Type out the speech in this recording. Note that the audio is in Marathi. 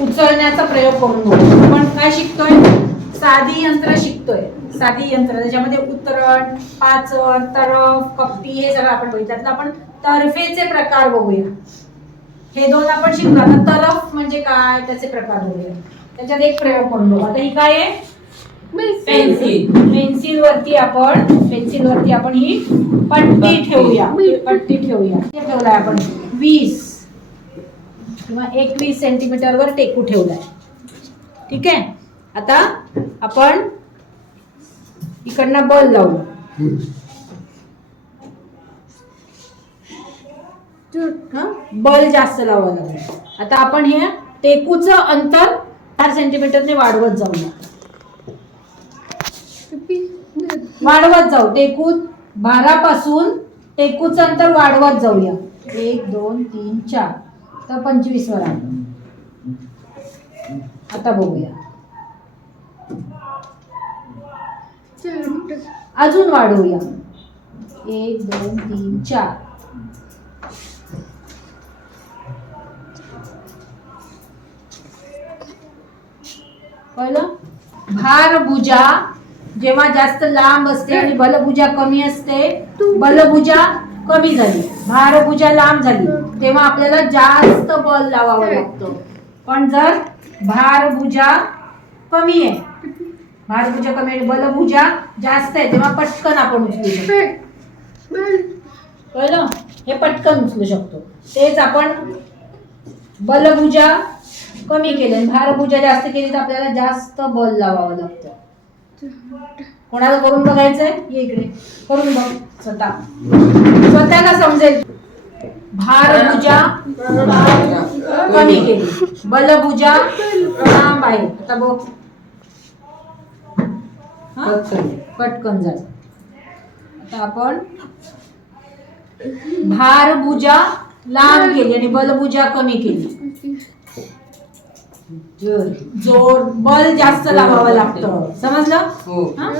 उचलण्याचा प्रयोग करून बघू. आपण काय शिकतोय? साधी यंत्र शिकतोय. साधी यंत्र त्याच्यामध्ये उतरण पाचन तरफ कप्पी हे सगळं आपण बघितलं. त्यातलं आपण तर्फेचे प्रकार बघूया. हे दोन आपण शिकलो. आता तरफ म्हणजे काय? त्याचे प्रकार बघूया. त्याच्यात एक प्रयोग करून बघू. आता ही काय आहे? पेन्सिल. पेन्सिल वरती आपण पेन्सिल वरती आपण ही पट्टी ठेवूया. पट्टी ठेवूया. ठेवलाय आपण. वीस. किंवा एकवीस सेंटीमीटर वर टेकू ठेवलाय. ठीक आहे? आता आपण इकडनं बल लावू. बल जास्त लावावं लागेल. आता आपण हे टेकूचं अंतर चार सेंटीमीटरने वाढवत जाऊया वाढवत जाऊ. टेकू बारापासून टेकूचं अंतर वाढवत जाऊया. एक दोन तीन चार. तर पंचवीस वर आता बघूया. अजून वाढवूया. एक दोन तीन चार. कळलं भारभुजा जेव्हा जास्त लांब असते आणि बलभुजा कमी असते बलभुजा कमी झाली. भारभुजा लांब झाली. तेव्हा आपल्याला जास्त बल लावावं लागतं. पण जर भारभुजा कमी आहे भारभुजा कमी आहे बलभुजा जास्त आहे तेव्हा पटकन आपण उचलू शकतो. कळलं? हे पटकन उचलू शकतो. तेच आपण बलभुजा कमी केले आणि भारभुजा जास्त केली तर आपल्याला जास्त बल लावावं लागतं. कोणाला करून बघायचंय? ये इकडे. करून बघ स्वतः. स्वतःला समजेल. भारभुजा कमी केली. बलभुजा लांब आहे आता बघ. हा? पटकन. झालं आता आपण भारभुजा लांब केली आणि बलभुजा कमी केली. जोर जोर बल जास्त लावावं लागतं. समजलं? हो. हा?